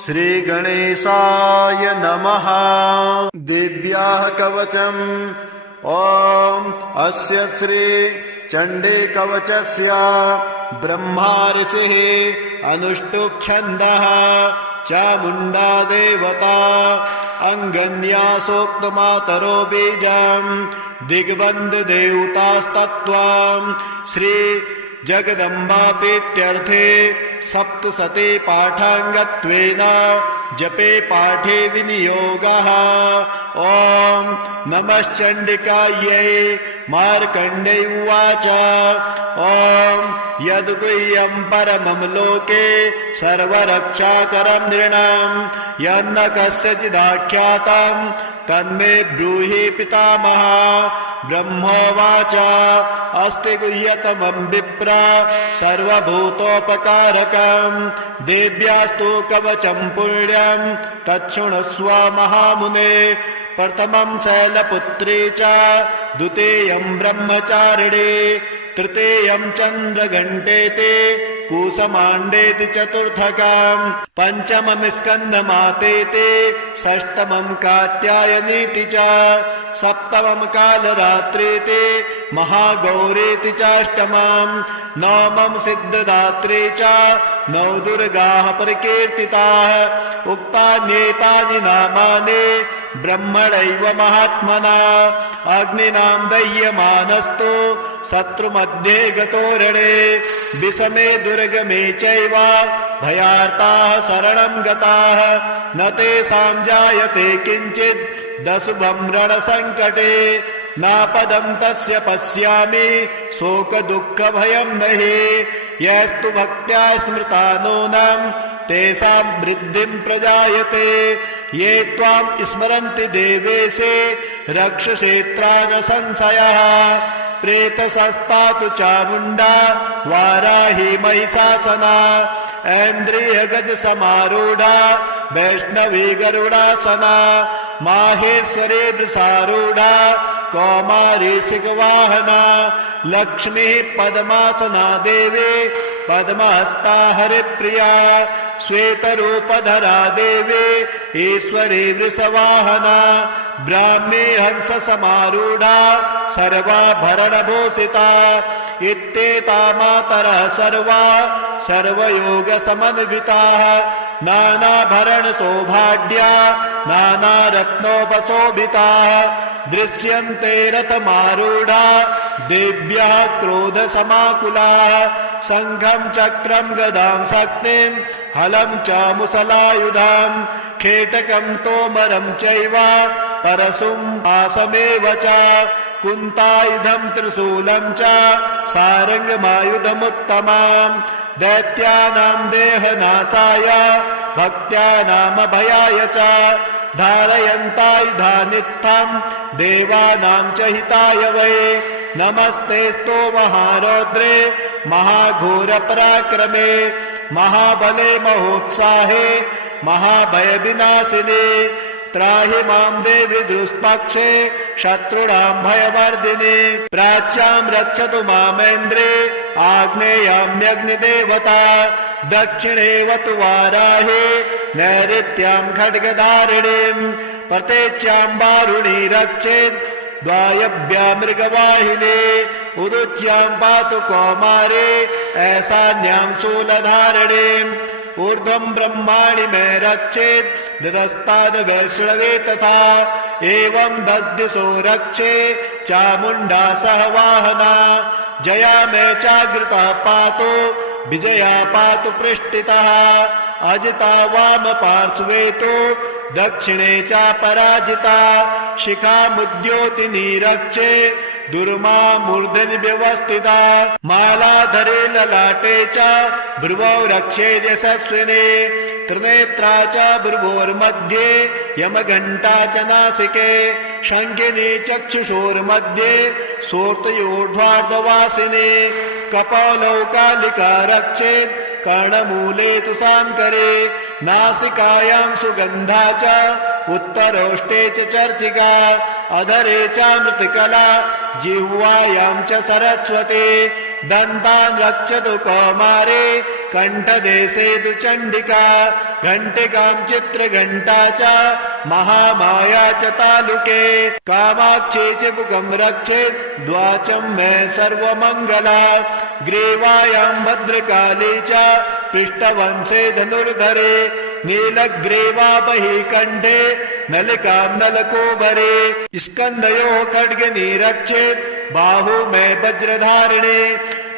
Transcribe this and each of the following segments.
श्रीगणेशाय नमः। देव्याः कवचम्। ॐ अस्य श्री चण्डे कवचस्य ब्रह्मा ऋषिः अनुष्टुप् छन्दः चामुण्डा देवता अङ्गन्या सोक्तमातरो बीजम् दिग्बन्ध देवतास्तत्त्वम् श्री जगदम्बापेत्यर्थे सप्तशते पाठाङ्गत्वेन जपे पाठे विनियोगः। ॐ नमश्चण्डिकायै। मार्कण्डेय उवाच ॐ यद्गुह्यं परमं लोके सर्वरक्षाकरं नृणां यन्न कस्यचिदाख्यातं तन्मे ब्रूहि पितामह। ब्रह्मोवाच अस्ति गुह्यतमं विप्र सर्वभूतोपकारकं देव्यास्तु कवचं पुण्यं तच्छृणुष्व महामुने। प्रथमं शैलपुत्री च द्वितीयं ब्रह्मचारिणी तृतीयं चन्द्रघण्टेति कूसमाण्डेति चतुर्थकं पञ्चमं स्कन्दमातेति षष्ठमं कात्यायनीति च सप्तमं कालरात्रीति महागौरीति चाष्टमं नवमं सिद्धदात्री च नवदुर्गाः परिकीर्तिताः। उक्तान्येतानि नामानि ब्रह्मणैव महात्मना अग्निनां दह्यमानस्तु शत्रुमध्ये गतोरणे विषमे दुर्गमे चैव भयार्ताः शरणं गताः न तेषां जायते किञ्चित् दशुभं रणसङ्कटे नापदं तस्य पश्यामि शोकदुःखभयं नहि। यस्तु भक्त्या स्मृता नूनं तेषां वृद्धिं प्रजायते ये त्वां स्मरन्ति देवेशे रक्षसेत्रा न संशयः। प्रेतशस्ता तु चामुण्डा वाराही महिषासना ऐन्द्रियगज समारूढा वैष्णवी गरुडासना माहेश्वरी वृषारूढा कौमारी सिंहवाहना लक्ष्मी पद्मासना देवी पद्महस्ता हरिप्रिया श्वेतरूपधरा देवी ईश्वरी वृषवाहना ब्राह्मी हंस समारूढ़ा सर्वाभरणभूषिता इत्येता मातरः सर्वा सर्वयोग समन्विताः नानाभरण सौभाग्या नानारत्नोपशोभिताः दृश्यन्ते रथमारूढ़ा देव्याः क्रोधसमाकुलाः शङ्खं चक्रं गदां शक्तिं हलं च मुसलायुधं खेटकं तोमरं चैव परशुं पाशमेव च कुन्तायुधं त्रिशूलं च सारङ्गमायुधमुत्तमं दैत्यानां देहनाशाय भक्त्यानामभयाय च धारयन्तायुधानित्थं देवानां च हिताय वै नमस्तेऽस्तु महारौद्रे महाघोरपराक्रमे महाबले महोत्साहे महाभयविनाशिने त्राहि मां देवि दुष्पक्षे शत्रूणां भयवर्धिने प्राच्यां रक्षतु मामेन्द्रे आग्नेयाम्यग्निदेवता दक्षिणेवतु वाराहे नैऋत्यां खड्गधारिणीं प्रतेच्यां वारुणी रक्षेत् द्वायभ्यां मृगवाहिनी उदुच्यां पातु कौमारे ऐशान्यां शूलधारिणीम् ऊर्ध्वं ब्रह्माणि मे रक्षेत् ददस्ताद् वैष्णवे तथा एवं दशदिशो रक्षे चामुण्डा सहवाहना जया मे चाग्रता पातु विजया पातु पृष्ठितः अजिता वाम पार्श्वे तु दक्षिणे चा पराजिता शिखामुद्योतिनी रक्षे दुर्मा मूर्धनि व्यवस्थिता मालाधरे ललाटे च भ्रुवौ रक्षे यशस्विने त्रिनेत्रा च भ्रुवोर्मध्ये यमघण्टा च नासिके शङ्खिनी चक्षुषोर्मध्ये सोर्तयोर्ध्वार्धवासिने कपालौ कालिका रक्षेत् कर्णमूले तु सांकरे नासिकायां सुगन्धा च उत्तरोष्टे च चर्चिका अधरे च मृत्तिकला जिह्वायां च सरस्वती दन्तान् रक्षतु कौमारे कण्ठदेशे तु चण्डिका घण्टिकां चित्रघण्टा च महामाया च तालुके कामाक्षी च मुखं रक्षेत् द्वाचं मे सर्वमङ्गला ग्रीवायां भद्रकाली च पृष्ठवंशे धनुर्धरे नीलग्रीवा बहि कण्ठे नलिकां नलकोबरे स्कन्धयोः खड्गनी रक्षेत् बाहु मे वज्रधारिणे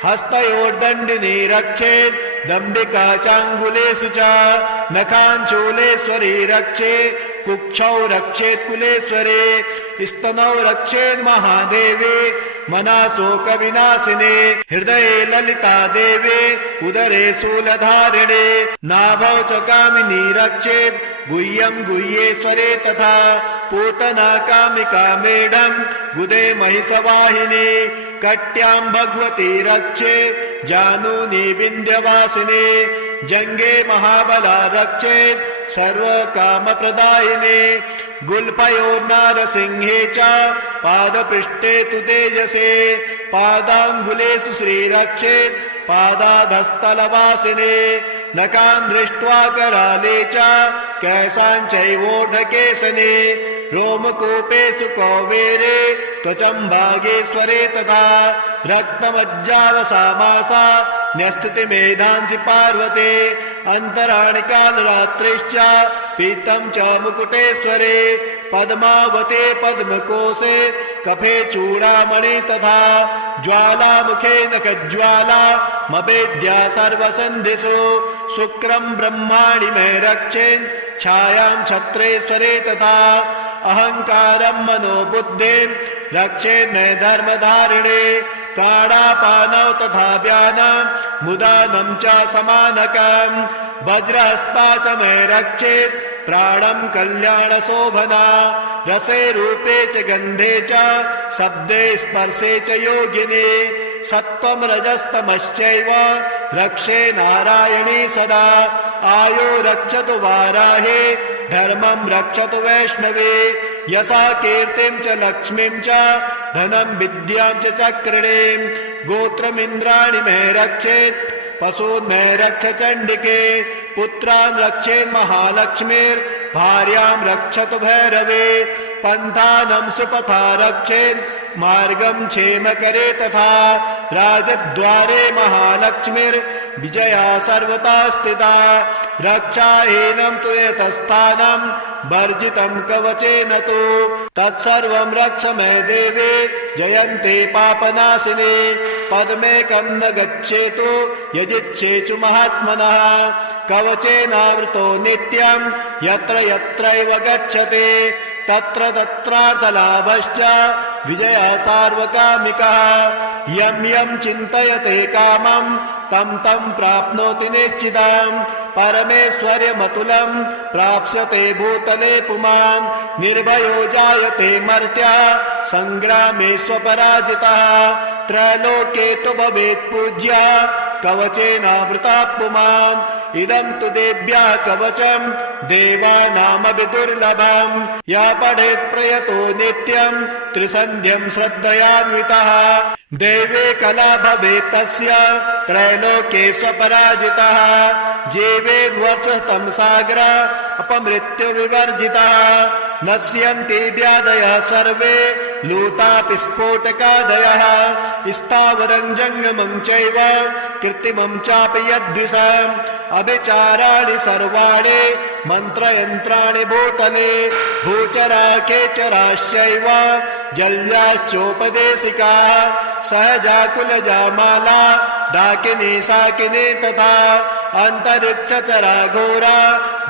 हस्तयोर्दण्डिनी रक्षेत् दम्बिका चाङ्गुलेषु च नखाञ्चूलेश्वरी रक्षेत् कुक्षौ रक्षेत् कुलेश्वरे स्तनौ रक्षेत् महादेवे मनाशोकविनाशिने हृदये ललिता देवे उदरे शूलधारिणे नाभौ च कामिनी रक्षेत् गुह्यं गुह्येश्वरे तथा पूतना कामिका मेढं गुदे महिषवाहिनी कट्यां भगवती रक्षेत् जानूनि विन्ध्यवासिने जङ्गे महाबला रक्षेत् सर्वकामप्रदायिने गुल्फयोर्नारसिंहे च पादपृष्ठे तु तेजसे पादाङ्गुलेषु श्रीरक्षेत् पादाधस्थलवासिने नखान् दृष्ट्वा कराले च केशाञ्चैवोर्ध्वकेशने रोमकूपेषु कौबेरे त्वचं भागेश्वरे तथा रक्तमज्जावसामासा न्यस्थितिमेधांसि पार्वते अन्तराणि कालरात्रिश्च पीतं च मुकुटेश्वरे पद्मावते पद्मकोशे कफे चूडामणि तथा ज्वालामुखे नखज्वाला मवेद्या सर्वसन्धिषु शुक्रं ब्रह्माणि मे रक्षेन् छायां छत्रेश्वरे तथा अहङ्कारं मनोबुद्धिं रक्षेन् मे धर्मधारिणे प्राणापानौ तथा व्यानं मुदानं च समानकं वज्रहस्ता च मे रक्षेत् प्राणं कल्याणशोभना रसे रूपे च गन्धे च शब्दे स्पर्शे च योगिने सत्त्वं रजस्तमश्चैव रक्षे नारायणी सदा आयो रक्षतु वाराहे धर्मं रक्षतु वैष्णवे यशा कीर्तिं च लक्ष्मीं च धनं विद्यां च चक्रिणीं गोत्रमिन्द्राणि मे रक्षेत् पशून् मे रक्ष चण्डिके पुत्रान् रक्षेत् महालक्ष्मीर्भार्यां रक्षतु भैरवे पन्थानं सुपथा रक्षेत् मार्गं क्षेमकरे तथा राजद्वारे महालक्ष्मीर्विजया सर्वथा स्थिता रक्षाहीनं तु यतस्थानं वर्जितं कवचेन तु तत्सर्वं रक्ष मे देवे जयन्ते पापनाशिने पद्मेकं न गच्छेतु यजिच्छेषु महात्मनः कवचेनावृतो नित्यं यत्र यत्रैव गच्छते तत्र तत्रार्थलाभश्च विजयः सार्वकामिकः यं यं चिन्तयते कामं तं तं प्राप्नोति निश्चितं परमेश्वर्यमतुलं प्राप्स्यते भूतले पुमान् निर्भयो जायते मर्त्यः सङ्ग्रामे स्वपराजितः त्रैलोक्ये तु भवेत् पूज्यः कवचेनावृतः पुमान् इदं तु देव्याः कवचं देवानामपि दुर्लभं यः पठेत् प्रयतो नित्यं त्रिसन्ध्यं श्रद्धयान्वितः देवे कला भवेत् तस्य त्रैलोक्ये स्वपराजितः जीवेद्वर्षतं सागर अपमृत्युविवर्जितः नश्यन्ति व्याधयः सर्वे लूतापि स्फोटकादयः स्थावरं जङ्गमं चैव कृत्रिमं चापि यद्विषम् अभिचाराणि सर्वाणि मन्त्रयन्त्राणि भूतले भूचरा केचराश्चैव जल्याश्चोपदेशिकाः सहजाकुलजा माला डाकिनी शाकिनी तथा अन्तरिक्षचरा घोरा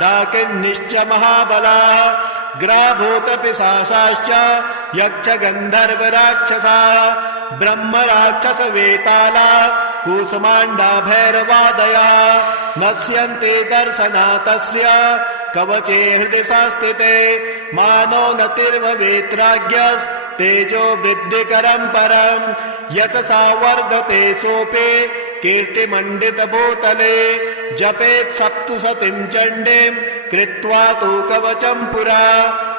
डाकिन्निश्च महाबलाः ग्राभूतपिशाचाश्च यक्षगन्धर्वराक्षसाः ब्रह्मराक्षसवेताला कूष्माण्डा भैरवादयः नश्यन्ते दर्शनातस्य कवचे हृदि संस्थिते मानो नतिर्भवेत्राज्ञस् तेजो वृद्धिकरं परं यशसा वर्धते सोपे कीर्तिमण्डितभूतले जपेत् सप्तशतीं चण्डीं कृत्वा तु कवचं पुरा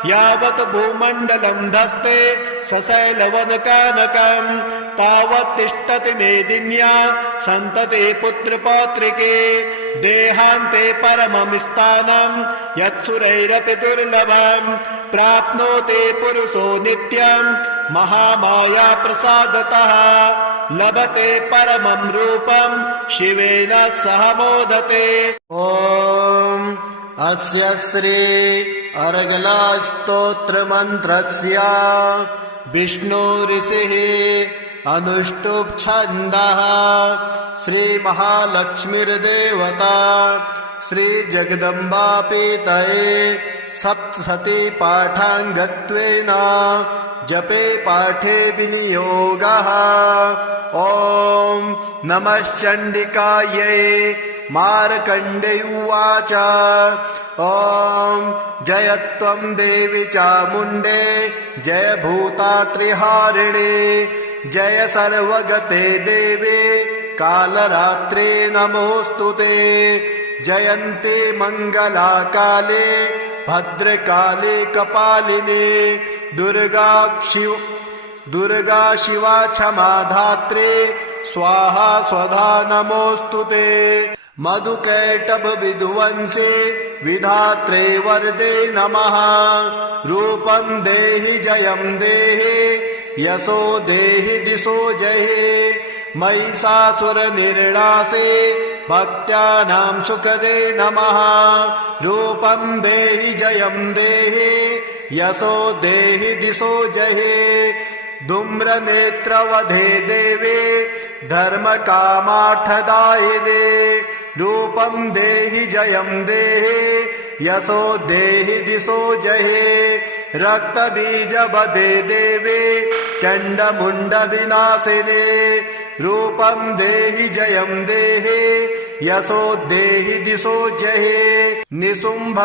यावत् भूमण्डलं धस्ते सशैलवनकानकं तावत् तिष्ठति मेदिन्या सन्तते पुत्रपौत्रिके देहान्ते परमं स्थानं यत्सुरैरपि दुर्लभं प्राप्नोति पुरुषो नित्यं महामाया प्रसादतः लभते परमं रूपं शिवेन सह मोदते। ॐ अस्य श्री अर्गलास्तोत्रमन्त्रस्य विष्णु ऋषिः अनुष्टुप् छन्दः श्रीमहालक्ष्मीर्देवता श्रीजगदम्बापीतये सप्तशती पाठाङ्गत्वेन जपे पाठे विनियोगः। ॐ नमः चण्डिकायै। मार्कण्डेय उवाच ॐ जय त्वं देवी चामुण्डे जय भूतात्रिहारिणे जय सर्वगते देवे कालरात्रे नमोऽस्तुते जयन्ते मङ्गलाकाले भद्रकाले कपालिने दुर्गा शिवा क्षमा धात्रे स्वाहा स्वधा नमोऽस्तुते मधुकैटभ विध्वंसे विधात्रे वरदे नमः रूपं देहि जयं देहि यशो देहि दिशो जहि महिषासुरनिर्णासे भक्त्यानां सुखदे नमः रूपं देहि जयं देहि यशो देहि दिशो जहि धूम्रनेत्रवधे देवे धर्मकामार्थदायिने रूपं देहि जयं देहि यशो देहि दिशो जहि रक्तबीजवधे देवे चण्डमुण्डविनाशिने रूपं देहि जयं देहि यशो देहि दिशो जहि निशुम्भ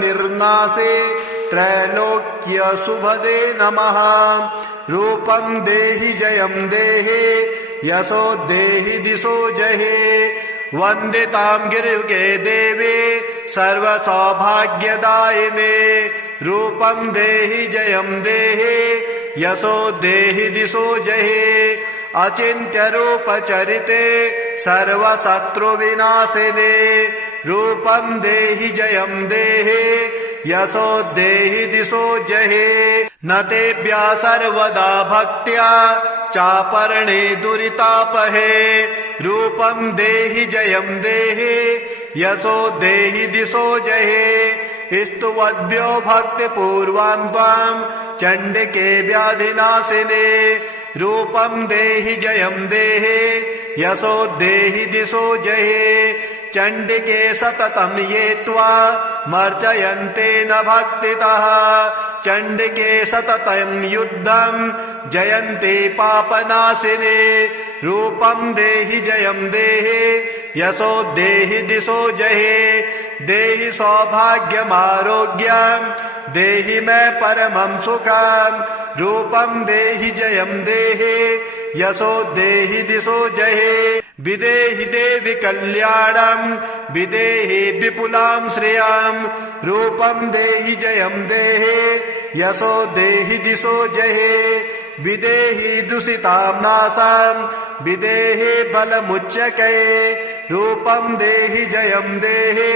निर्नाशे त्रैलोक्य शुभदे नमः रूपं देहि जयं देहि यशो देहि दिशो जहि वन्दितां गिरियुगे देवे सर्वसौभाग्यदायिने रूपं देहि जयं देहि यशो देहि दिशो जहि अचिन्त्य रूपचरिते सर्वशत्रुविनाशिने रूपं देहि जयं देहि यशो देहि दिशो जहि न तेभ्यः सर्वदा भक्त्या चापर्णे दुरितापहे रूपं देहि जयं देहि यशो देहि दिशो जहि स्तुवद्भ्यो भक्तिपूर्वं त्वां चण्डिके व्याधिनाशिने रूपं देहि जयं देहि यशो देहि दिशो जहि चण्डिके सततं ये त्वा मर्चयन्ते न भक्तितः चण्डिके सततं युद्धं जयन्ते पापनाशिने रूपं देहि जयं देहि यशो देहि दिशो जहि देहि सौभाग्यमारोग्यं देहि मे परमं सुखं रूपं देहि जयं देहि यशो देहि दिशो जहि विदेहि देवि कल्याणं विदेहि विपुलां श्रियं रूपं देहि जयं देहि यशो देहि दिशो जहि विदेहि दूषितां नाशं विदेहि बलमुच्यके रूपं देहि जयं देहि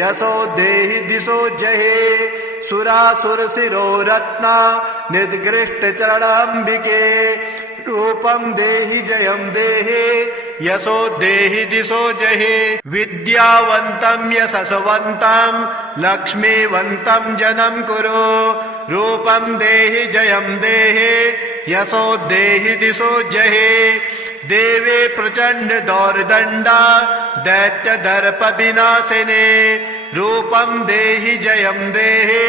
यशो देहि दिशो जहि सुरासुरशिरोरत्ना निद्गृष्टचरणाम्बिके रूपं देहि जयं देहि यशो देहि दिशो जहि विद्यावन्तं यशस्वन्तं लक्ष्मीवन्तं जनं कुरु रूपं देहि जयं देहि यशो देहि दिशो जहि देवे प्रचण्ड दौर्दण्डा दैत्यदर्प विनाशिने रूपं देहि जयं देहि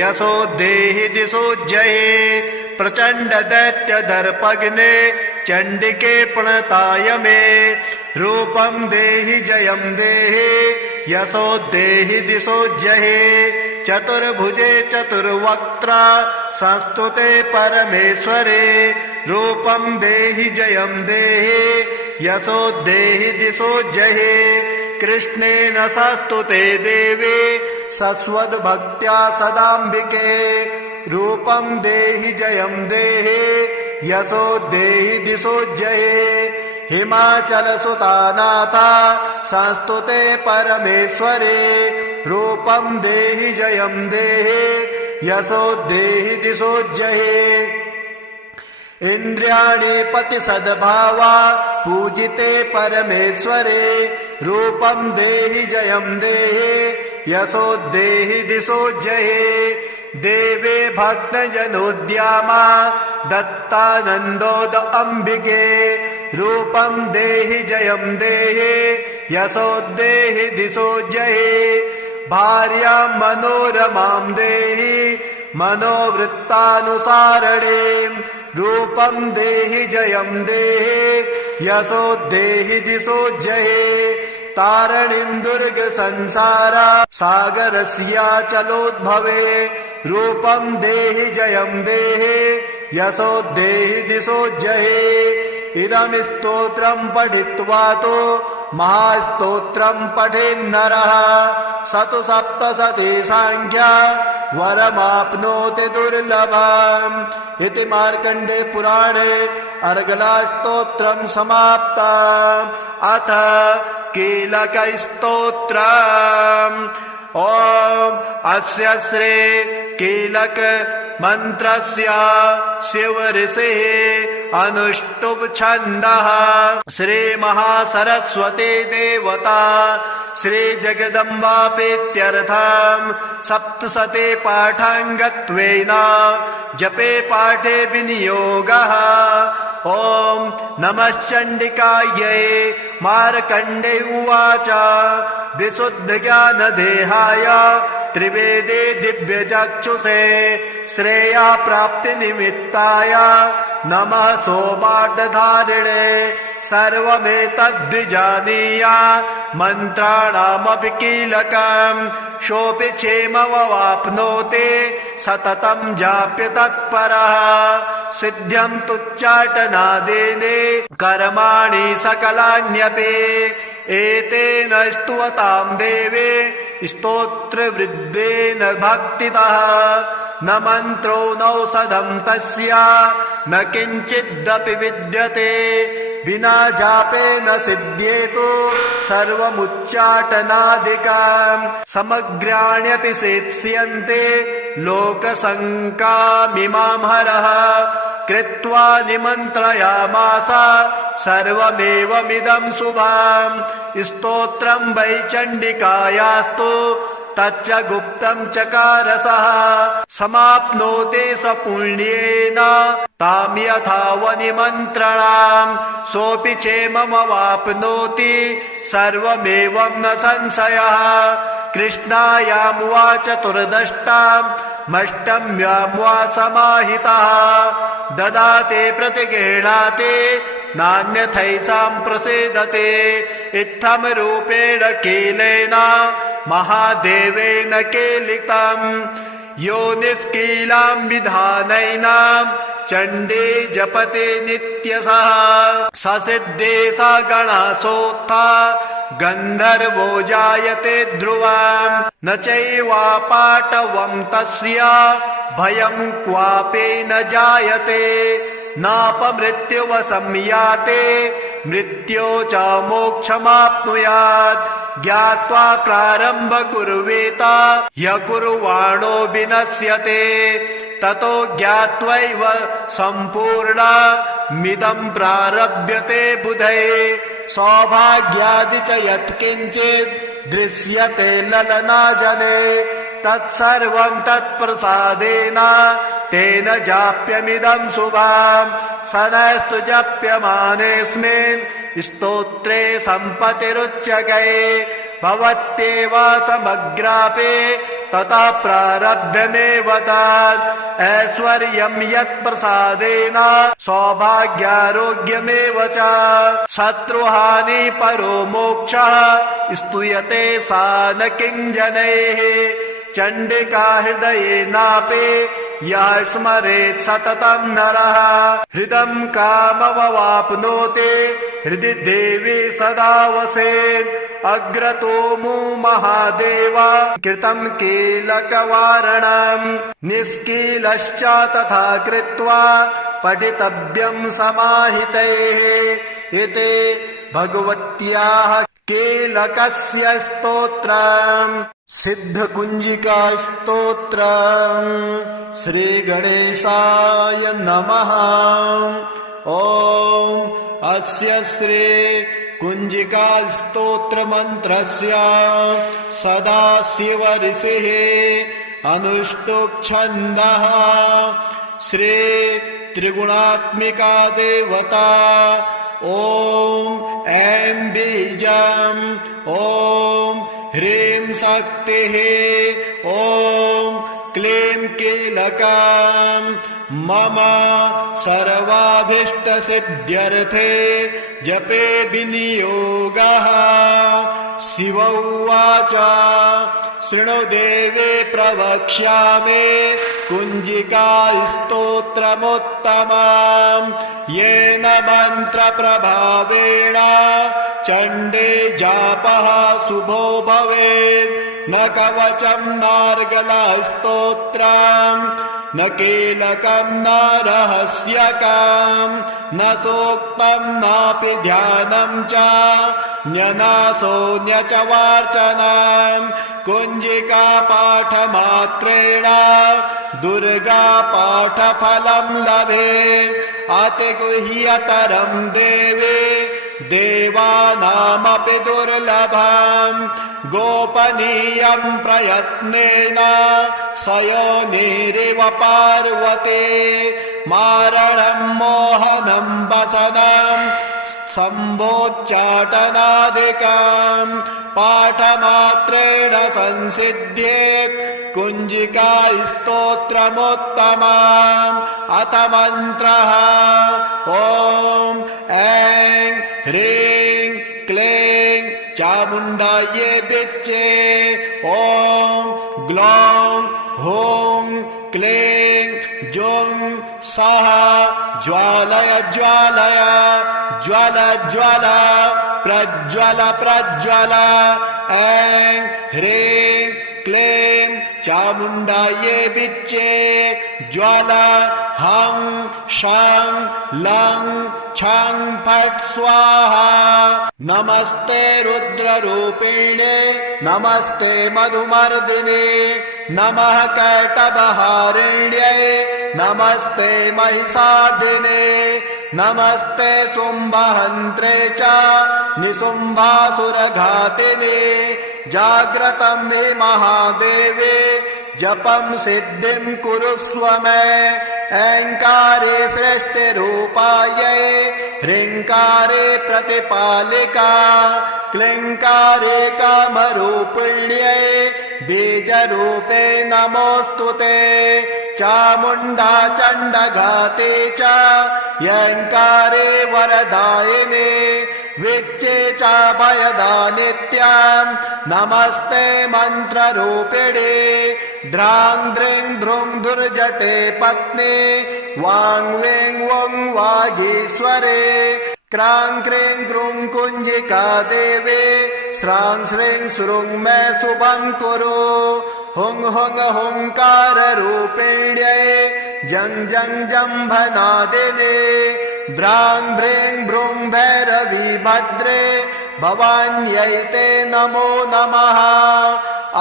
यशो देहि दिशो जहि प्रचण्ड दैत्य दर्पग्ने चण्डिके प्रणताय मे रूपं देहि जयं देहि यशो देहि दिशो जहि चतुर्भुजे चतुर्वक्त्रा संस्तुते परमेश्वरे रूपं देहि जयं देहि यशो देहि दिशो जहे कृष्णेन सस्तुते देवे सस्वद्भक्त्या सदाम्बिके रूपं देहि जयं देहे यशो देहि दिशो जहे हिमाचलसुतानाथा संस्तुते परमेश्वरे रूपं देहि जयं देहे यशो देहि दिशो जहे इंद्रियाणि पतिसद्भावा पूजिते परमेश्वरे रूपं देहि जयं देहे यशो देहि दिशो जहे देवे भक्तजनोद्यामा दत्तानन्दोद अम्बिके रूपं देहि जयं देहे यशो देहि दिशो जहे भार्यां मनोरमां देहि मनोवृत्तानुसारणे रूपं देहि जयं देहे यशो देहि दिशो जहे तारणीं दुर्ग संसारा सागरस्याचलोद्भवे रूपं देहि जयं देहे यशो देहि दिशो जहे इदं स्तोत्रं पठित्वा तो महास्तोत्रं पठेन्नरः स तु सप्तशती सांख्या वरमाप्नोति दुर्लभम् इति मार्कण्डे पुराणे अर्गलास्तोत्रं समाप्तम् अथ कीलकस्तोत्रम् ओम अस्य श्री कीलक मंत्रस्य शिव ऋषिः अनुष्टुप् छन्दः श्री महासरस्वती देवता श्री जगदम्बा प्रीत्यर्थं सप्तशती पाठाङ्गत्वेन जपे पाठे विनियोगः ओम नमश्चण्डिकायै मार्कण्डे उवाच विशुद्धज्ञानदेहाय त्रिवेदे दिव्यचक्षुषे श्रेया प्राप्तिनिमित्ताय नमः सोमार्धधारिणे सर्वमेतद्विजानीय मन्त्राणामपि कीलकम् सोऽपि क्षेममवाप्नोति सततं जाप्य तत्परः सिद्ध्यं तुच्चाटनादेने कर्माणि सकलान्यपि एतेन स्तुवतां देवे स्तोत्रवृद्धेन भक्तितः न मन्त्रो नौषधं तस्य न किञ्चिदपि विद्यते विना जापेन सिद्ध्येतु सर्वमुच्चाटनादिकम् समग्राण्यपि सेत्स्यन्ते लोकसङ्कामिमां हरः कृत्वा निमन्त्रयामास सर्वमेवमिदं शुभम् स्तोत्रं वै चण्डिकायास्तु तच्च गुप्तं चकारसः समाप्नोति स पुण्येन तां यथावनिमन्त्रणाम् सोऽपि क्षेममवाप्नोति सर्वमेवं न संशयः कृष्णायां वा चतुर्दष्टाम् मष्टम्यां वा समाहितः ददाते प्रतिगृह्णाते नान्यथैषां प्रसीदते इत्थं रूपेण कीलेन महादेवेन कीलितम् यो निष्कीलां विधानैनां चण्डे जपते नित्यशः ससिद्धे स गणासोत्था गन्धर्वो जायते ध्रुवम् न चैवापाटवं तस्य भयं क्वापि न जायते नापमृत्युवशं याते मृत्यो च मोक्षमाप्नुयात् ज्ञात्वा प्रारम्भ कुर्वेत य कुर्वाणो विनश्यते ततो ज्ञात्वैव सम्पूर्णमिदं प्रारभ्यते बुधे सौभाग्यादि च यत्किञ्चित् दृश्यते ललनाजने तत्सर्वं तत्प्रसादेन तेन जाप्यमिदं शुभम् सनस्तु जप्यमानेऽस्मिन् स्तोत्रे सम्पतिरुच्यते भवत्येव समग्रापि ततः प्रारभ्यमेव तत् ऐश्वर्यं यत्प्रसादेन सौभाग्यारोग्यमेव च शत्रुहानि परो मोक्षः स्तूयते सा न किञ्जनैः चण्डिका हृदयेनापि यः स्मरेत् सततं नरः हृदं काममवाप्नोति हृदि देवी सदा वसेत् अग्रतोमु महादेव कृतं कीलकवारणम् निष्कीलश्च तथा कृत्वा पठितव्यं समाहितैः इति भगवत्याः कीलकस्य स्तोत्रम् सिद्धकुञ्जिका स्तोत्रम् श्रीगणेशाय नमः। ॐ अस्य श्री कुञ्जिका स्तोत्र मंत्रस्य सदाशिव ऋषिः अनुष्टुप् छन्दः श्री त्रिगुणात्मिका देवता ॐ ऐं बीजम् ॐ ह्रीं शक्तिः ॐ क्लीं कीलकम् मम सर्वाभीष्टसिद्ध्यर्थे जपे विनियोगः। शिव उवाच शृणु देवे प्रवक्ष्यामि कुञ्जिका स्तोत्रमुत्तमम् येन मन्त्रप्रभावेण चण्डे जापः शुभो भवेत्। न कवचं नार्गला स्तोत्रम् न कीलकं न रहस्यकं न सूक्तं नापि ध्यानं च न्यनासो न्यच वार्चनं कुञ्जिका पाठमात्रेण दुर्गा पाठफलं लभेत्। अतिगुह्यतरं देवे देवानामपि दुर्लभम् गोपनीयं प्रयत्नेन सयोनिरिव पार्वती मारणं मोहनं वसनं सम्भोच्चाटनादिकं पाठमात्रेण संसिद्ध्येत् कुञ्जिका स्तोत्रमुत्तमम्। अथ मन्त्रः ॐ ऐं ह्रीं क्लीं चामुण्डायै विच्चे ॐ ग्लौं हूं क्लीं जुं सः ज्वालय ज्वालय ज्वल ज्वल प्रज्वल प्रज्वल ऐं ह्रीं क्लीं चामुण्डायै विच्चे ज्वल हं शं लं छं फट् स्वाहा। नमस्ते रुद्ररूपिणे नमस्ते मधुमर्दिने नमः कैटभहारिण्यै नमस्ते महिषार्दिने नमस्ते शुम्भहन्त्रे च निशुम्भासुरघातिने जाग्रतं मे महादेवे जपं सिद्धिं कुरुष्व मे। ऐङ्कारे सृष्टिरूपायै ह्रीङ्कारे प्रतिपालिका क्लीङ्कारे कामरूपिण्यै बीजरूपे नमोऽस्तुते। चामुण्डा चण्डघाते च यङ्कारे वरदायिने विच्चे चाभयदा नित्यां नमस्ते मन्त्ररूपिणे द्रां द्रीं द्रुं दुर्जटे पत्नी वां वें वं वागीश्वरे क्रां क्रीं क्रूं कुञ्जिका देवे श्रां श्रीं श्रूं मे शुभं कुरु। हुं हुं हुङ्काररूपिण्यै जं जं जम्भनादिने भ्रां भ्रीं भ्रूं भैरवी भद्रे भवान्यै ते नमो नमः।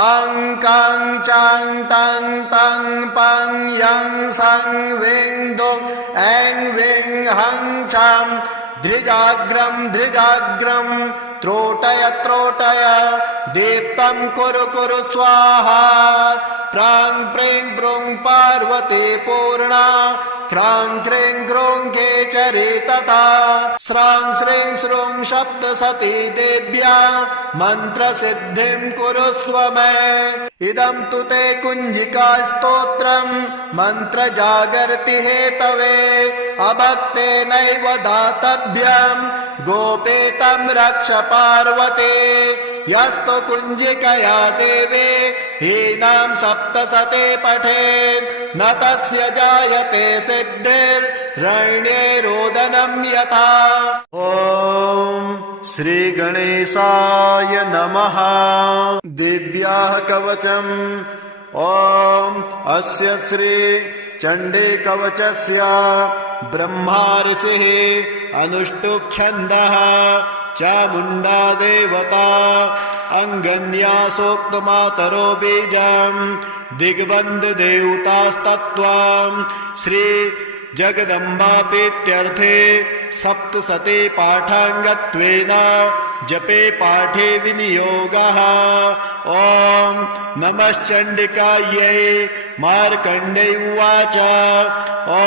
आं कां चां टां तां पां yang sang वें दुं ऐं वें हं चां धृजाग्रं धृजाग्रं त्रोटय त्रोटय दीप्तं कुरु कुरु स्वाहा। प्रां प्रीं प्रूं पार्वती पूर्णा क्रां क्रीं क्रूं केचरी तथा श्रां श्रीं श्रूं सप्तसती देव्या मन्त्रसिद्धिं कुरुष्व मे। इदं तु ते कुञ्जिका स्तोत्रं मन्त्रजागर्ति हेतवे अभक्तेनैव दातव्यं गोपेतं रक्ष पार्वते। यस्तु कुञ्जिकया देवे हीनां सप्तशते पठेत् न तस्य जायते सिद्धिर्रण्ये रोदनं यथा। ॐ श्रीगणेशाय नमः। दिव्याः कवचम्। ॐ अस्य श्री चण्डी कवचस्य ब्रह्मा ऋषिः अनुष्टुप् छन्दः चामुण्डा देवता अङ्गन्या सोक्तमातरो बीजम् दिग्बन्ध देवतास्तत्त्वम् श्री जगदम्बापीत्यर्थे सप्तशते पाठाङ्गत्वेन जपे पाठे विनियोगः। ॐ नमश्चण्डिकायै। मार्कण्डेय उवाच ॐ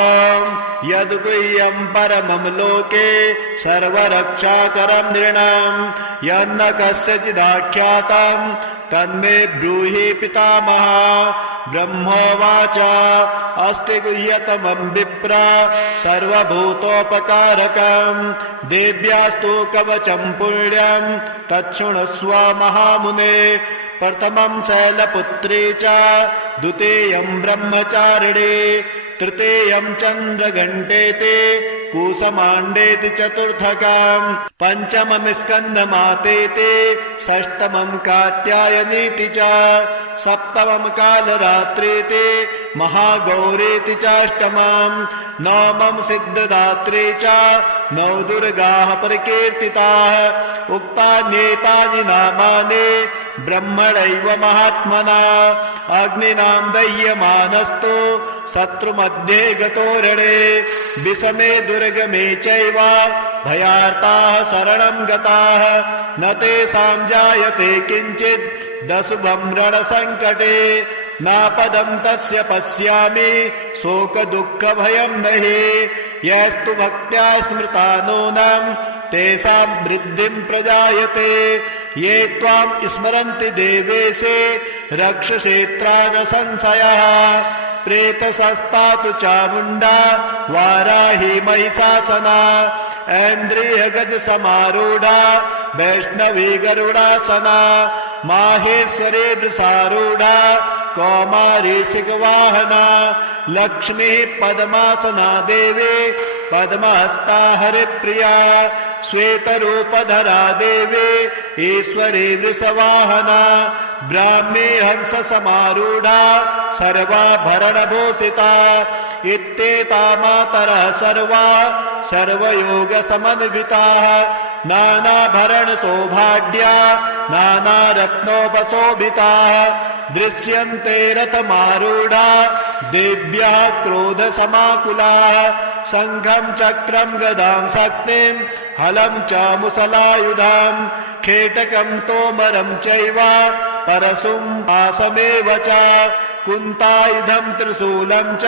यद्गुह्यं परमं लोके सर्वरक्षाकरं नृणां यन्न कस्यचिदाख्यातं तन्मे ब्रूहि पितामह। ब्रह्मोवाच अस्ति गुह्यतमं विप्र सर्वभूतोपकारकं देव्यास्तु कवचं पुण्यं तच्छृणुष्व महामुने। प्रथमं शैलपुत्री च द्वितीयं ब्रह्मचारिणी तृतीयं चन्द्रघण्टेति कुसमाण्डेति चतुर्थकं पञ्चमं स्कन्दमातेति षष्ठमं कात्यायनीति च सप्तमं कालरात्रीति महागौरीति चाष्टमं नवमं सिद्धदात्री च नौ दुर्गाः परिकीर्तिताः। उक्तान्येतानि नामानि ब्रह्मणैव महात्मना अग्निनां दह्यमानस्तु शत्रुमध्ये गतोरणे विषमे दुर्गमे चैव भयार्ताः शरणं गताः न तेषां जायते किञ्चित् दशुभं रणसङ्कटे नापदं तस्य पश्यामि शोकदुःखभयं नहि यस्तु भक्त्या स्मृता नूनं तेषां वृद्धिं प्रजायते ये त्वां स्मरन्ति देवेशे रक्षसेत्रा न संशयः। प्रेतसस्तातु चामुण्डा वाराही महिषासना ऐन्द्रियगजसमारूढा वैष्णवी गरुडासना माहेश्वरी वृषारूढा कौमारी शिखवाहना लक्ष्मी पद्मासना देवी पद्महस्ता हरिप्रिया श्वेतरूपधरा देवी ईश्वरी वृषवाहना ब्राह्मी हंस समारूढ़ा सर्वाभरणभूषिता इत्येता मातरः सर्वा सर्वयोग समन्विताः नानाभरण सौभाग्या नानारत्नोपशोभिताः दृश्यन्ते रथमारूढ़ा देव्याः क्रोधसमाकुलाः शङ्खं चक्रं गदां शक्तिं हलं च मुसलायुधं खेटकं तोमरं चैव परशुं पाशमेव च कुन्तायुधं त्रिशूलं च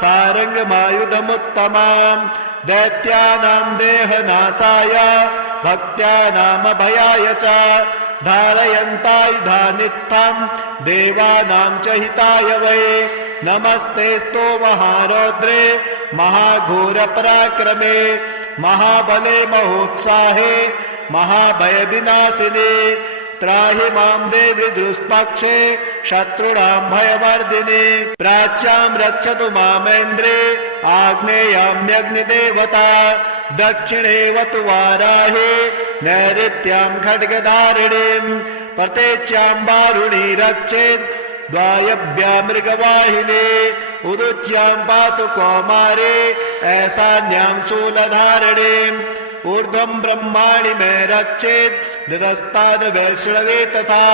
सारङ्गमायुधमुत्तमं दैत्यानां देहनाशाय भक्त्यानामभयाय च धारयन्तायुधानित्थं देवानां च हिताय वै नमस्तेऽस्तु महारौद्रे महाघोरपराक्रमे महाबले महोत्साहे महाभयविनाशिने त्राहि मां देवि दुष्पक्षे शत्रूणां भयवर्धिने प्राच्यां रक्षतु मामेन्द्रे आग्नेयाम्यग्निदेवता दक्षिणेवतु वाराहे नैऋत्यां खड्गधारिणीं प्रतेच्यां वारुणी रक्षेत् द्वायभ्यां मृगवाहिने उदुच्यां पातु कौमारे ऐशान्यां शूलधारिणीम् ऊर्ध्वं ब्रह्माणि मे रक्षेत् ददस्ताद् वैष्णवे तथा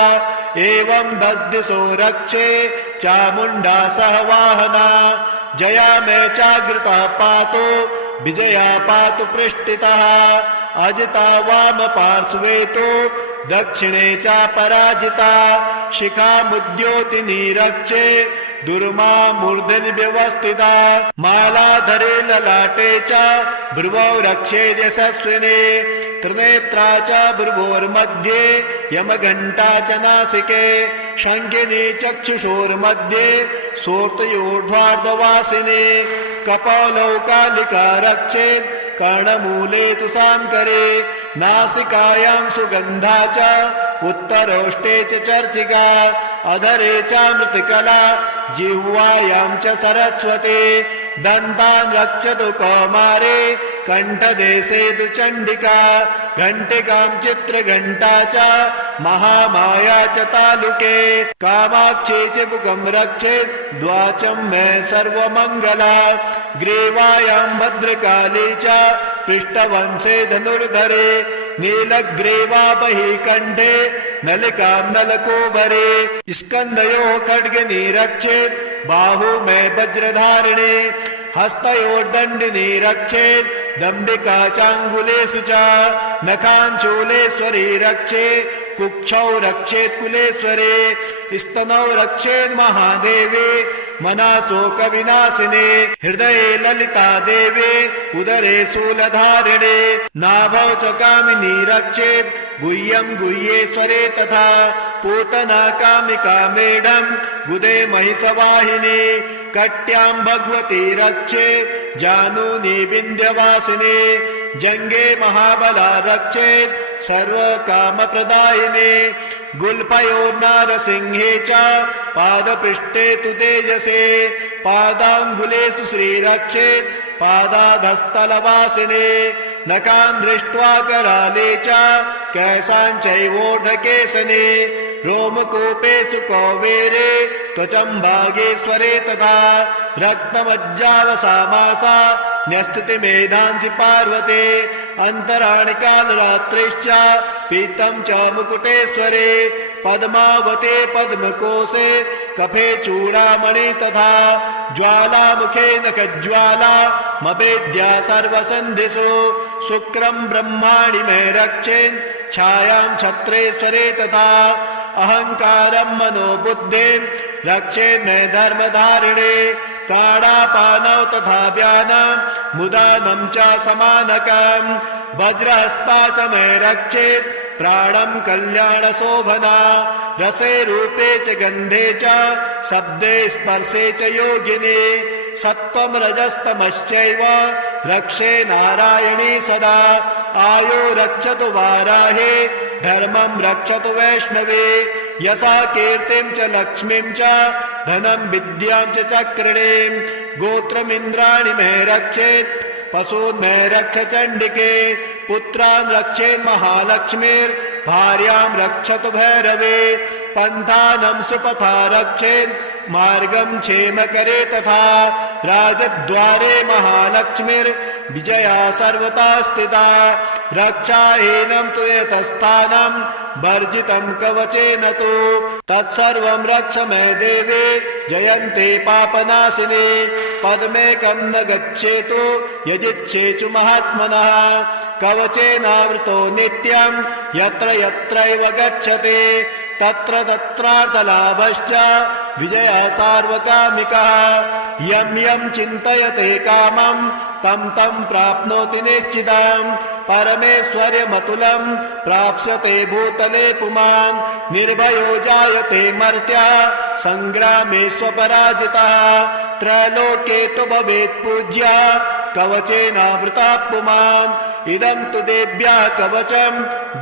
एवं दशदिशो रक्षे चामुण्डा सहवाहना जया मे चाग्रता पातु विजया पातु पृष्ठितः अजिता वाम पार्श्वे तु दक्षिणे च पराजिता शिखामुद्योतिनी रक्षे दुर्मा मूर्धनि व्यवस्थिता मालाधरे ललाटे च भ्रुवौ रक्षे यशस्विने त्रिनेत्रा च भ्रुवोर्मध्ये यमघण्टा च नासिके शङ्खिनी चक्षुषोर्मध्ये सोर्तयोर्ध्वार्धवासिने कपालौ कालिका रक्षेत् कर्णमूले तु साङ्करे नासिकायां सुगन्धा च उत्तरोष्टे च चर्चिका अधरे चामृतकला जिह्वायां च सरस्वती दन्तान् रक्षतु कौमारे कण्ठदेशे तु चण्डिका घण्टिकां चित्रघण्टा च महामाया च तालुके कामाक्षी च मुखं रक्षेत् द्वाचं मे सर्वमङ्गला ग्रीवायां भद्रकाली च पृष्ठवंशे धनुर्धरे नीलग्रीवा बहि कण्ठे नलिकां नलकोबरे स्कन्धयोः खड्गनी रक्षेत् बाहु मे वज्रधारिणे हस्तयोर्दण्डिनी रक्षेत् दम्बिका चाङ्गुलेषु च नखान् शूलेश्वरी रक्षेत् कुक्षौ रक्षेत् कुलेश्वरे स्तनौ रक्षेत् महादेवे मनाशोकविनाशिने हृदये ललिता देवे उदरे शूलधारिणे नाभौ च कामिनी रक्षेत् गुह्यं गुह्येश्वरे तथा पूतना कामिका मेढं गुदे महिषवाहिनी कट्यां भगवती रक्षेत् जानूनि विन्ध्यवासिनी जङ्गे महाबला रक्षेत् सर्वकामप्रदायिने गुल्फयोर्नारसिंहे च पादपृष्ठे तु तेजसे पादाङ्गुलेषु श्रीरक्षेत् पादाधस्थलवासिने नखान् दृष्ट्वा कराले च केशान् चैवोर्ध्वकेशने रोमकूपेषु कौबेरे त्वचं भागेश्वरे तथा रक्तमज्जावसामासा न्यस्तिति मेधांसि पार्वते अन्तराणि कालरात्रिश्च पीतं च मुकुटेश्वरे पद्मावते पद्मकोशे कफे चूडामणि तथा ज्वालामुखे नखज्वाला मवेद्या सर्वसन्धिषु शुक्रं ब्रह्माणि मे रक्षेन् छायां छत्रेश्वरे तथा अहङ्कारं मनोबुद्धिं रक्षेन् मे धर्मधारिणे प्राणापानौ तथा व्यानं मुदानं च समानकं वज्रहस्ता च मे रक्षेत् प्राणं कल्याणशोभना रसे रूपे च गन्धे च शब्दे स्पर्शे च योगिने सत्त्वं रजस्तमश्चैव रक्षे नारायणी सदा आयो रक्षतु वाराहे धर्मं रक्षतु वैष्णवे यशा कीर्तिं च लक्ष्मीं च धनं विद्यां च चक्रिणीं गोत्रमिन्द्राणि मे रक्षेत् पशून् मे रक्ष चण्डिके पुत्रान् रक्षेन् महालक्ष्मीर्भार्यां रक्षतु भैरवे पन्थानं सुपथा रक्षेन् मार्गं क्षेमकरे तथा राजद्वारे महालक्ष्मीर्विजया सर्वथा स्थिता रक्षाहीनं तु यतस्थानं वर्जितं कवचेन तु तत्सर्वं रक्ष मे देवे जयन्ते पापनाशिने पद्मेकं न गच्छेतु यजिच्छेषु महात्मनः कवचेनावृतो नित्यं यत्र यत्रैव गच्छते तत्र तत्रार्थलाभश्च विजयः सार्वकामिकः यं यं चिन्तयते कामं तं तं प्राप्नोति निश्चितं परमेश्वर्यमतुलं प्राप्स्यते भूतले पुमान् निर्भयो जायते मर्त्यः संग्रामे स्वपराजितः त्रैलोक्ये तु भवेत् पूज्यः कवचेनावृतः पुमान् इदं तु देव्याः कवचं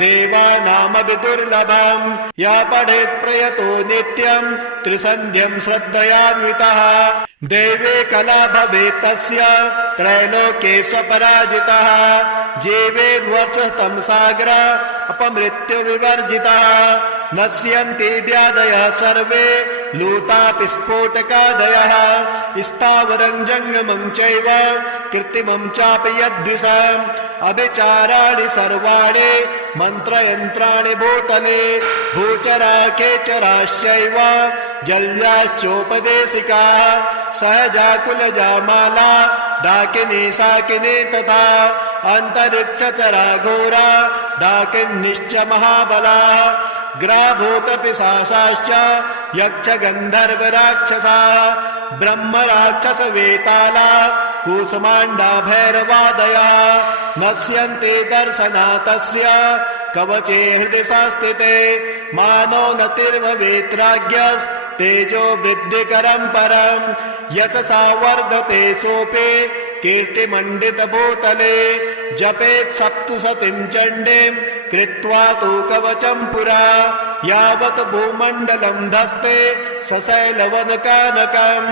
देवानामपि दुर्लभं या पठेत् प्रयतो नित्यं त्रिसन्ध्यं श्रद्धयान्वितः देवे कला भवेत् तस्य त्रैलोक्ये स्वपराजितः जीवेद्वर्षतं सागर अपमृत्युविवर्जितः नश्यन्ति व्याधयः सर्वे लूतापि स्फोटकादयः स्थावरं जङ्गमं चैव कृत्रिमं चापि यद्विषम् अभिचाराणि सर्वाणि मन्त्रयन्त्राणि भूतले भूचरा केचराश्चैव जल्याश्चोपदेशिकाः सहजाकुलजा माला डाकिनी साकिनी तथा अन्तरिक्षचरा घोरा डाकिन्निश्च महाबलाः ग्राभूतपिशाचाश्च यक्षगन्धर्वराक्षसाः ब्रह्मराक्षसवेताला कूष्माण्डा भैरवादयः नश्यन्ते दर्शनातस्य कवचे हृदि संस्थिते मानो नतिर्भवेत्राज्ञस्तेजो वृद्धिकरं परं यशसा वर्धते सोऽपि कीर्तिमण्डितभूतले जपेत् सप्तशतीं चण्डीं कृत्वा तु कवचं पुरा यावत् भूमण्डलं धस्ते सशैलवनकानकं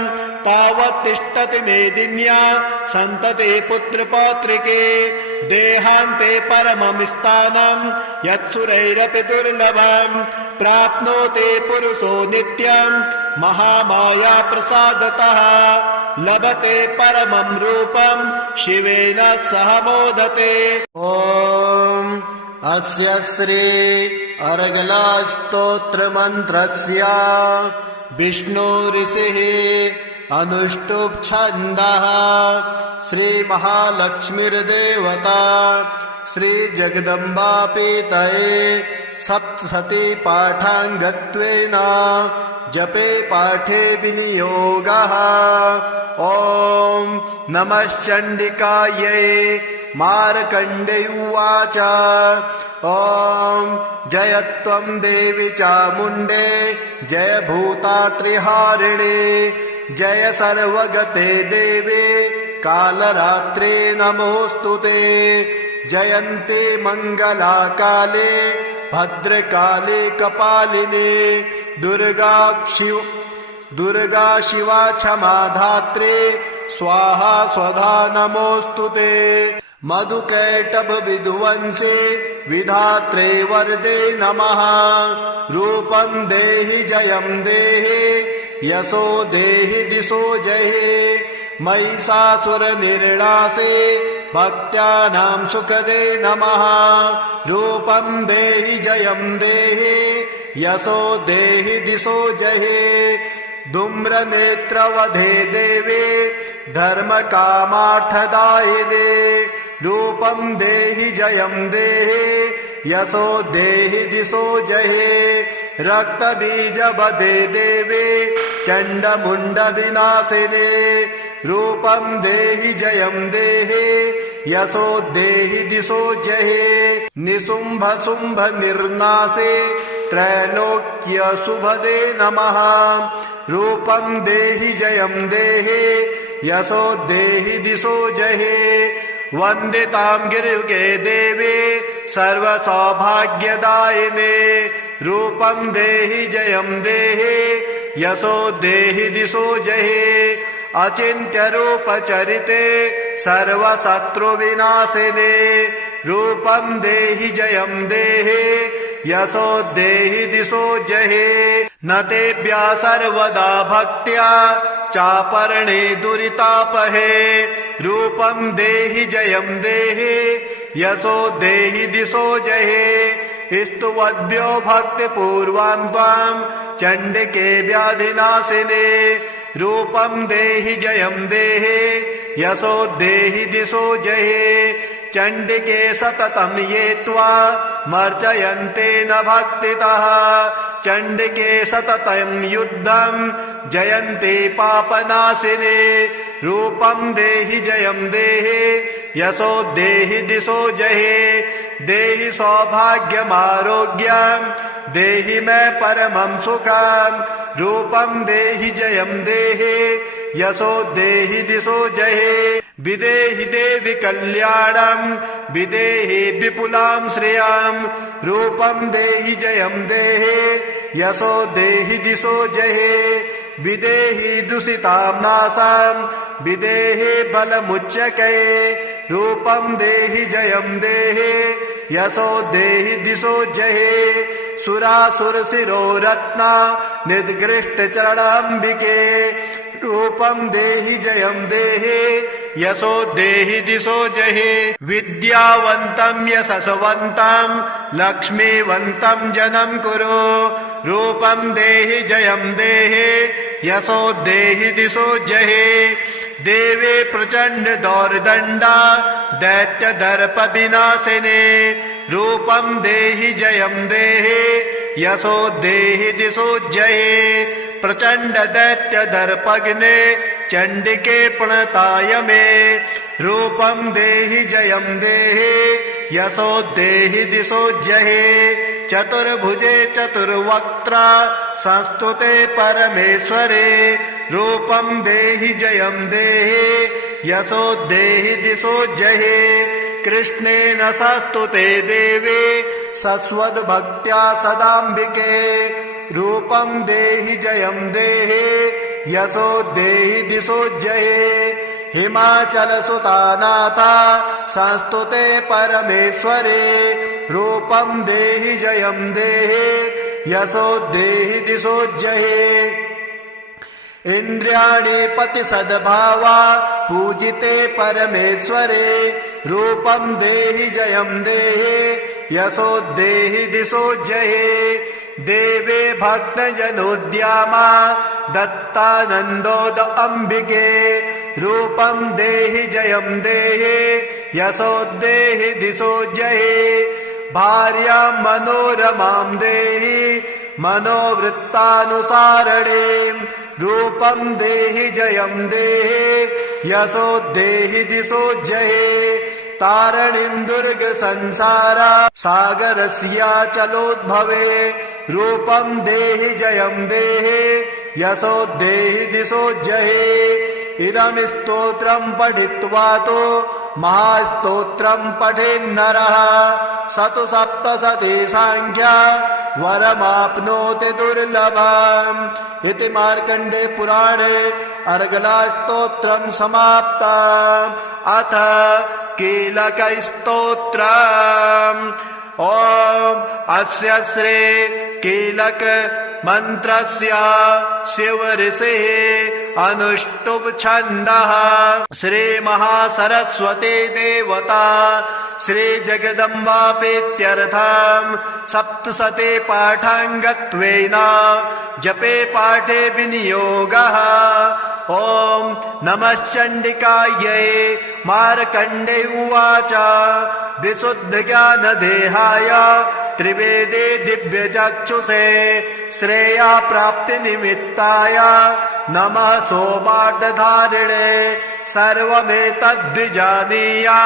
तावत् तिष्ठति मेदिन्या सन्तते पुत्रपौत्रिके देहान्ते परमं स्थानं यत्सुरैरपि दुर्लभं प्राप्नोति पुरुषो नित्यं महामाया प्रसादतः लभते परमं रूपं शिवेन सह मोदते। ॐ अस्य श्री अर्गला स्तोत्र मंत्रस्य विष्णु ऋषिः अनुष्टुप् छन्दः श्री महालक्ष्मीर्देवता श्री जगदम्बा पीतये सप्तशती पाठाङ्गत्वेन जपे पाठे विनियोगः। ॐ नमः चण्डिकायै मार्कण्डेय उवाच ॐ जय त्वं देवी चामुण्डे जय भूतात्रिहारिणे जय सर्वगते देवे कालरात्रे नमोऽस्तुते जयन्ते मङ्गलाकाले भद्रकाले कपालिने दुर्गा शिवा क्षमा धात्रे स्वाहा स्वधा नमोऽस्तुते मधुकैटभ विधुवंशे विधात्रे वरदे नमः रूपं देहि जयं देहि यशो देहि दिशो जहि महिषासुरनिर्णासे भक्त्यानां सुखदे नमः रूपं देहि जयं देहि यशो देहि दिशो जहि धूम्रनेत्रवधे देवे धर्मकामार्थदायिने रूपं देहि जयं देहि यशो देहि दिशो जहि रक्तबीजवधे देवे चण्डमुण्डविनाशिने रूपं देहि जयं देहि यशो देहि दिशो जहि निशुम्भ शुम्भ निर्नाशे त्रैलोक्य शुभदे नमः रूपं देहि जयं देहि यशो देहि दिशो जहि वन्दितां गिरियुगे देवे सर्वसौभाग्यदायिने रूपं देहि जयं देहि यशो देहि दिशो जहि अचिन्त्य रूपचरिते सर्वशत्रुविनाशिने रूपं देहि जयं देहि यशो देहि दिशो जहि न तेभ्यः सर्वदा भक्त्या चापरणे दुरितापहे रूपं देहि जयं देहि यशो देहि दिशो जहि स्तुवद्भ्यो भक्तिपूर्वां त्वां चण्डिके व्याधिनाशिने रूपं देहि जयं देहि यशो देहि दिशो जहि चण्डिके सततं ये त्वा मर्चयन्ते न भक्तितः चण्डिके सततं युद्धं जयन्ते पापनाशिने रूपं देहि जयं देहि यशो देहि दिशो जहि देहि सौभाग्यमारोग्यं देहि मे परमं सुखं रूपं देहि जयं देहि यशो देहि दिशो जहि विदेहि देवि कल्याणं विदेहि विपुलां श्रियं रूपं देहि जयं देहि यशो देहि दिशो जहि विदेहि दूषितां नाशं विदेहि बलमुच्यके रूपं देहि जयं देहि यशो देहि दिशो जहि सुरासुरशिरोरत्ना निद्गृष्टचरणाम्बिके रूपं देहि जयं देहि यशो देहि दिशो जहि विद्यावन्तं यशस्वन्तं लक्ष्मीवन्तं जनं कुरु रूपं देहि जयं देहि यशो देहि दिशो जहि देवे प्रचण्ड दौर्दण्डा दैत्यदर्प विनाशिने रूपं देहि जयं देहि यशो देहि दिशो जहि प्रचण्ड दैत्य दर्पग्ने चण्डिके प्रणताय मे रूपं देहि जयं देहि यशो देहि दिशो जहि चतुर्भुजे चतुर्वक्त्रा संस्तुते परमेश्वरे रूपं देहि जयं देहि यशो देहि दिशो जहि कृष्णेन संस्तुते देवे सस्वद्भक्त्या सदाम्बिके रूपं देहि जयं देहे यशो देहि दिशो जये हिमाचलसुतानाथा संस्तुते परमेश्वरे रूपं देहि जयं देहे यशो देहि दिशो जये इंद्रियाणि पति सद्भावा पूजिते परमेश्वरे रूपं देहि जयं देहे यशो देहि दिशो जये देवे भक्तजनोद्यामा दत्तानन्दोद अम्बिके रूपं देहि जयं देहे यशो देहि दिशो जये भार्यां मनोरमां देहि मनोवृत्तानुसारणे रूपं देहि जयं देहे यशो देहि दिशो जये तारणीं दुर्ग संसारा सागरस्याचलोद्भवे रूपं देहि जयं देहे यशो देहि दिशो जये इदं स्तोत्रं पठित्वा तो महास्तोत्रं पठेन्नरः स तु सप्तशती संख्या वरमाप्नोति दुर्लभम् इति मार्कण्डे पुराणे अर्गलास्तोत्रं समाप्तम् अथ कीलकस्तोत्रम् ॐ अस्य श्री कीलक मंत्रस्य शिव ऋषिः अनुष्टुप् छन्दः श्री महासरस्वती देवता श्री जगदम्बा प्रीत्यर्थं सप्तशती पाठाङ्गत्वेन जपे पाठे विनियोगः ॐ नमश्चण्डिकायै मार्कण्डे उवाच विशुद्धज्ञानदेहाय त्रिवेदे दिव्यचक्षुषे श्रेया प्राप्तिनिमित्ताय नमः सोमार्धधारिणे सर्वमेतद्विजानीया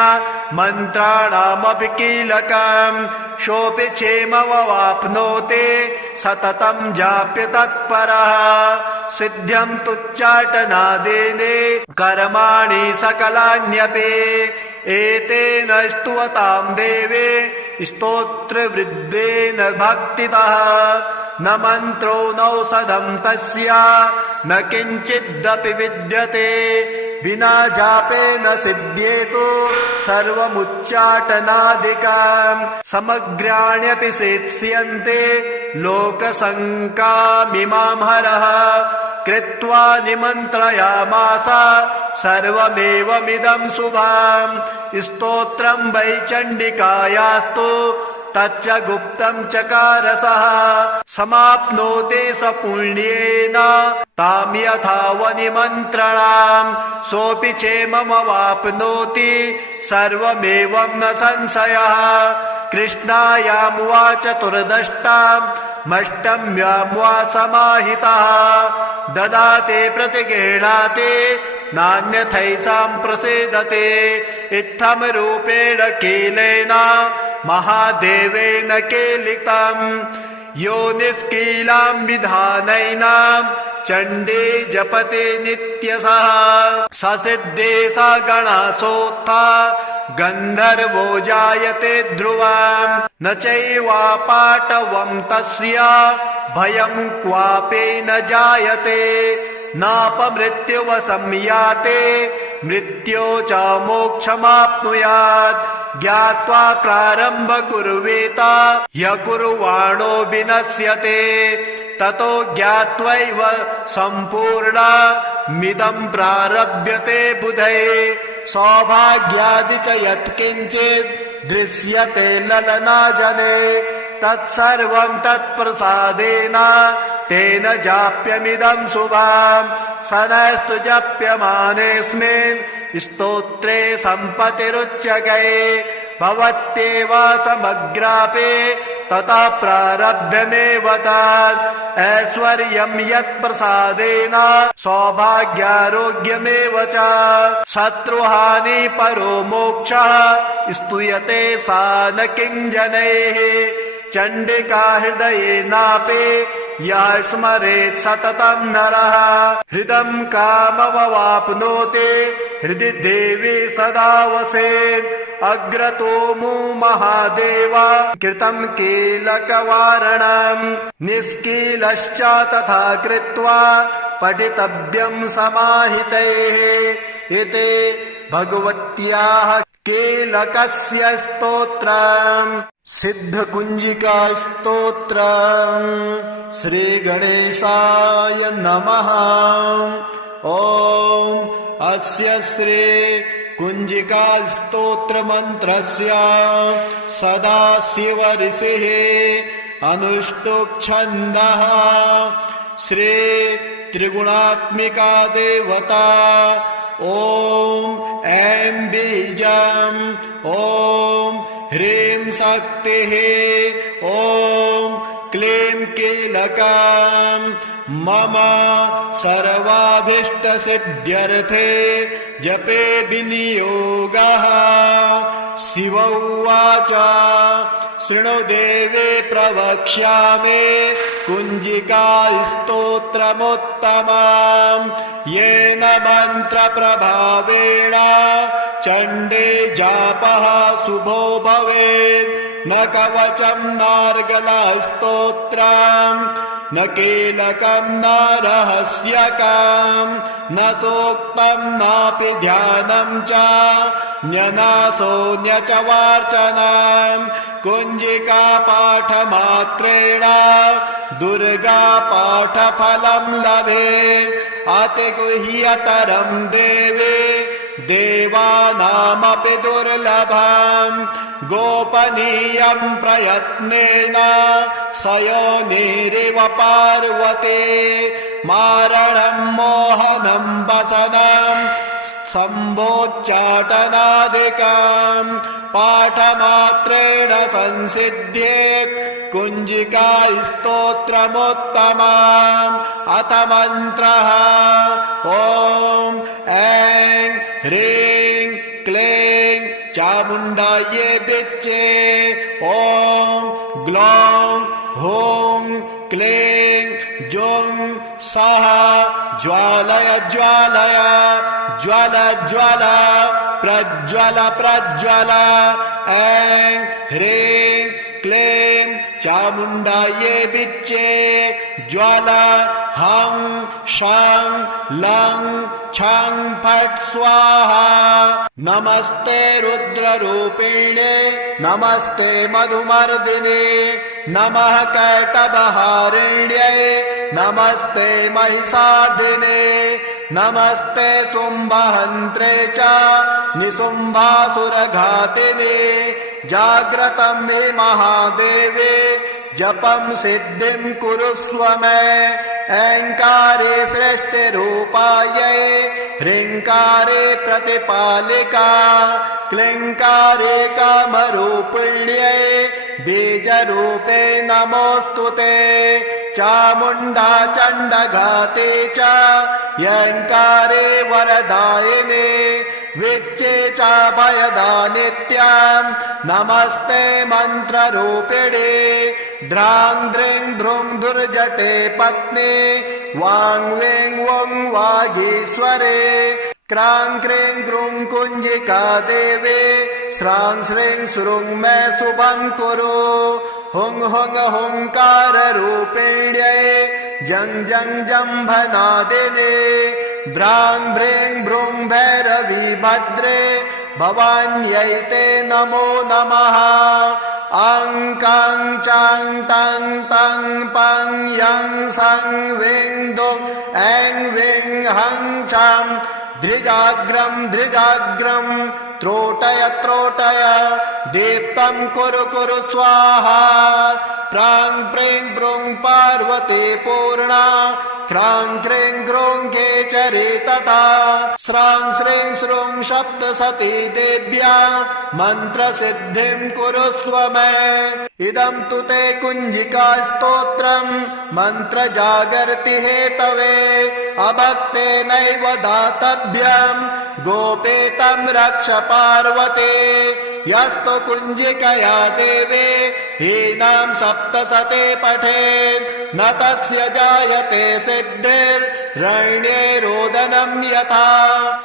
मन्त्राणामपि कीलकम् सोऽपि क्षेममवाप्नोति सततं जाप्य तत्परः सिद्ध्यं तुच्चाटनादेने कर्माणि सकलान्यपि एतेन स्तुवतां देवे स्तोत्रवृद्धेन भक्तितः न मन्त्रो नौषधं तस्य न किञ्चिदपि विद्यते विना जापेन सिद्ध्येतु सर्वमुच्चाटनादिकम् समग्राण्यपि सेत्स्यन्ते लोकसङ्कामिमां हरः कृत्वा निमन्त्रयामास सर्वमेवमिदं शुभम् स्तोत्रं वै चण्डिकायास्तु तच्च गुप्तं चकारसः समाप्नोति स पुण्येन तां यथा वनिमन्त्रणाम् सोऽपि क्षेममवाप्नोति सर्वमेवं न संशयः कृष्णायां वा चतुर्दष्टाम् मष्टम्यां वा समाहितः ददाते प्रतिगृह्णाते नान्यथैषां प्रसीदते इत्थं रूपेण कीलेन महादेवेन कीलितम् यो निष्कीलां विधानैनां चण्डे जपते नित्यशः ससिद्धे स गणासोत्था गन्धर्वो जायते ध्रुवम् न चैवापाटवं तस्य भयं क्वापि न जायते नापमृत्युवशं याते मृत्यो च मोक्षमाप्नुयात् ज्ञात्वा प्रारम्भ कुर्वेत य कुर्वाणो विनश्यते ततो ज्ञात्वैव सम्पूर्णमिदं प्रारभ्यते बुधै सौभाग्यादि च यत्किञ्चित् दृश्यते ललनाजने तत्सर्वं तत्प्रसादेन तेन जाप्यमिदं शुभम् सनस्तु जप्यमानेऽस्मिन् स्तोत्रे सम्पतिरुच्यते भवत्येव समग्रापि ततः प्रारभ्यमेव तत् ऐश्वर्यं यत्प्रसादेन सौभाग्यारोग्यमेव च शत्रुहानि परो मोक्षः स्तूयते सा न किञ्जनैः चण्डिका हृदयेनापि यः स्मरेत् सततं नरः हृदं काममवाप्नोति हृदि देवी सदा वसेत् अग्रतोमो महादेव कृतं कीलकवारणं निष्कीलश्च तथा कृत्वा पठितव्यं समाहितैः इति भगवत्याः कीलकस्य स्तोत्रम् सिद्धकुञ्जिका स्तोत्रम् श्रीगणेशाय नमः। ॐ अस्य श्री कुञ्जिका स्तोत्र मंत्रस्य सदाशिव ऋषिः अनुष्टुप् छन्दः श्री त्रिगुणात्मिका देवता ॐ ऐं बीजम् ॐ ह्रीं शक्तिः ॐ क्लीं कीलकम् मम सर्वाभीष्टसिद्ध्यर्थे जपे विनियोगः। शिव उवाच शृणु देवे प्रवक्ष्यामि कुञ्जिका स्तोत्रमुत्तमम् येन मन्त्रप्रभावेण चण्डे जापः शुभो भवेत्। न कवचं नार्गलस्तोत्रम् न कीलकं न रहस्यकं न सूक्तं नापि ध्यानं च न्यनासो न्य च वार्चनं कुञ्जिका पाठमात्रेण दुर्गा पाठफलं लभेत्। अतिगुह्यतरं देवे देवानामपि दुर्लभम् गोपनीयं प्रयत्नेन सयोनिरिव पार्वती मारणं मोहनं वसनं सम्भोच्चाटनादिकं पाठमात्रेण संसिद्ध्येत् कुञ्जिका स्तोत्रमुत्तमम्। अथ मन्त्रः ॐ ऐं ह्रीं क्लीं चामुण्डायै विच्चे ॐ ग्लौं हूं क्लीं जुं सः ज्वालय ज्वालय ज्वल ज्वल प्रज्वल प्रज्वल ऐं ह्रीं क्लीं चामुण्डायै विच्चे ज्वल हं शं लं छं फट् स्वाहा। नमस्ते रुद्ररूपिणे नमस्ते मधुमर्दिने नमः कैटभहारिण्यै नमस्ते महिषार्दिने नमस्ते शुम्भहन्त्रे च निशुम्भासुरघातिने जाग्रतं मे महादेवे जपं सिद्धिं कुरुष्व मे। ऐङ्कारे सृष्टिरूपायै ह्रीङ्कारे प्रतिपालिका क्लीङ्कारे कामरूपिण्यै बीजरूपे नमोऽस्तु ते। चामुण्डा चण्डघाते च यङ्कारे वरदायिने विच्चे च भयदानित्यां नमस्ते मन्त्ररूपिणे द्रां द्रीं द्रुं दुर्जटे पत्नी वां वें वं वागीश्वरे क्रां क्रीं क्रूं कुञ्जिका देवे स्रां श्रीं सुरुं मे शुभं कुरु। हुं हुं हुंकाररूपिण्यै जं जं जम्भनादिने भ्रां भ्रीं भ्रूं भैरवी भद्रे भवान्यै ते नमो नमः। अं कं चं तं तं पं यं सं विं दुं ऐं विं हं छं धृजाग्रं धृजाग्रं त्रोटय त्रोटय दीप्तं कुरु कुरु स्वाहा। प्रां प्रीं प्रूं पार्वती पूर्णा क्रां क्रीं क्रूं केचरी तथा स्रां श्रीं श्रूं सप्तसती देव्या मन्त्रसिद्धिं कुरुष्व मे। इदं तु ते कुञ्जिका स्तोत्रं मन्त्रजागर्ति हेतवे अभक्तेनैव दातव्यं गोपेतं रक्ष पार्वते। यस्तु कुञ्जिकया देवे हीनां सप्तशते पठेत् न तस्य जायते सिद्धिर्रण्ये रोदनं यथा।